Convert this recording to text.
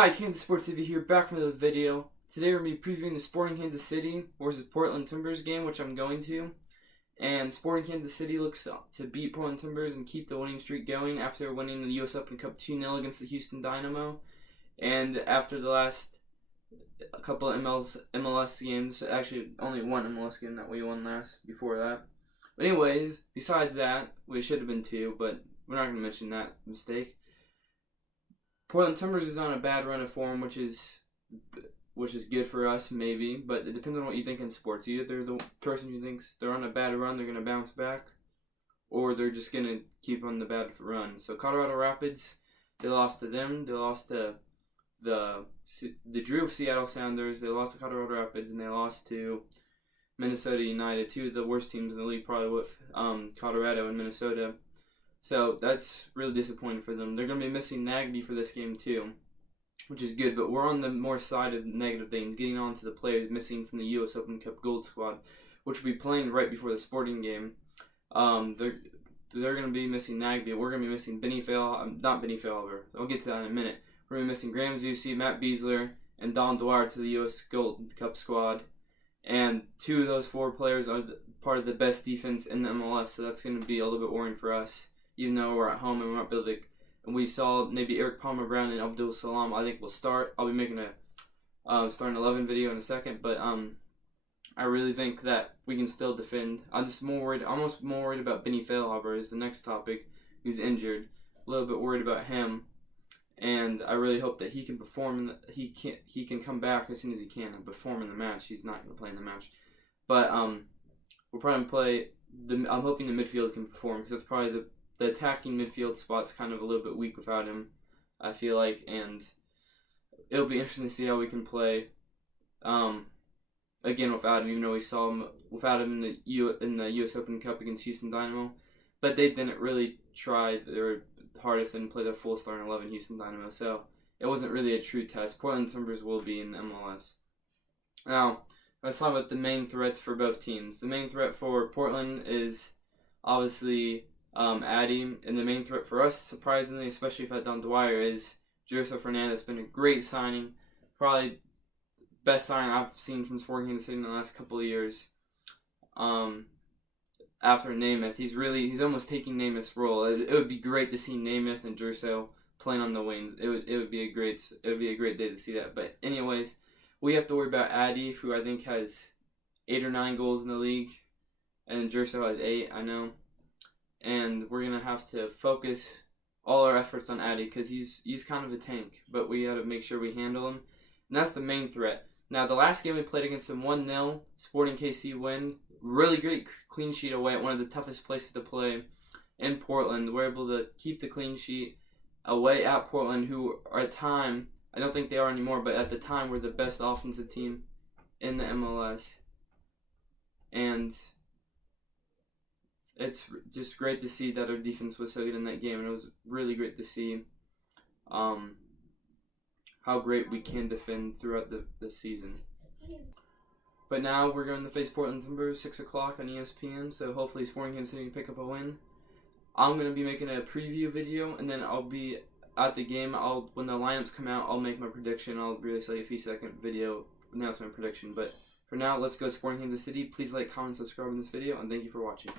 Hi, Kansas Sports TV here, back from another video. Today we're going to be previewing the Sporting Kansas City versus Portland Timbers game, which I'm going to. And Sporting Kansas City looks to beat Portland Timbers and keep the winning streak going after winning the US Open Cup 2-0 against the Houston Dynamo. And after the last couple of MLS games, actually only one MLS game that we won before that. But anyways, besides that, we should have been two, but we're not going to mention that mistake. Portland Timbers is on a bad run of form, which is good for us, maybe, but it depends on what you think in sports. Either the person who thinks they're on a bad run, they're going to bounce back, or they're just going to keep on the bad run. So Colorado Rapids, they lost to them. They lost to the Drew of Seattle Sounders. They lost to Colorado Rapids, and they lost to Minnesota United, two of the worst teams in the league, probably with Colorado and Minnesota. So that's really disappointing for them. They're going to be missing Nagby for this game too, which is good, but we're on the more side of negative things, getting on to the players missing from the US Open Cup Gold Squad, which will be playing right before the Sporting game. They're going to be missing Nagby. We're going to be missing Benny Feilhaber. I'll get to that in a minute. We're going to be missing Graham Zusi, Matt Beasler, and Don Dwyer to the US Gold Cup squad. And two of those four players are part of the best defense in the MLS, so that's going to be a little bit worrying for us. Even though we're at home and we're not able to, and we saw maybe Eric Palmer Brown and Abdul Salam, I think will start. I'll be making a starting 11 video in a second, but I really think that we can still defend. I'm just more worried. Almost more worried about Benny Feilhaber is the next topic, who's injured. A little bit worried about him, and I really hope that he can perform. He can come back as soon as he can and perform in the match. He's not going to play in the match, but we'll probably play. I'm hoping the midfield can perform because that's probably the attacking midfield spot's kind of a little bit weak without him, I feel like, and it'll be interesting to see how we can play again without him, even though we saw him without him in the US Open Cup against Houston Dynamo. But they didn't really try their hardest and play their full starting 11 Houston Dynamo, so it wasn't really a true test. Portland Timbers will be in MLS. Now, let's talk about the main threats for both teams. The main threat for Portland is obviously Addy, and the main threat for us, surprisingly, especially if at Don Dwyer, is Joseph Fernandez. Been a great signing, probably best signing I've seen from Sporting Kansas City in the last couple of years. After Namath, he's almost taking Namath's role. It would be great to see Namath and Jerso playing on the wings. It would be a great day to see that. But anyways, we have to worry about Addy, who I think has 8 or 9 goals in the league, and Jerso has 8. I know. And we're going to have to focus all our efforts on Addy because he's kind of a tank. But we got to make sure we handle him. And that's the main threat. Now, the last game we played against him, 1-0, Sporting KC win. Really great clean sheet away at one of the toughest places to play in Portland. We're able to keep the clean sheet away at Portland, who are at time, I don't think they are anymore, but at the time were the best offensive team in the MLS. And it's just great to see that our defense was so good in that game, and it was really great to see how great we can defend throughout the season. But now we're going to face Portland Timbers 6 o'clock on ESPN, so hopefully Sporting Kansas City can pick up a win. I'm going to be making a preview video, and then I'll be at the game. When the lineups come out, I'll make my prediction. I'll release like a few second video announcing my prediction. But for now, let's go Sporting Kansas City. Please like, comment, subscribe in this video, and thank you for watching.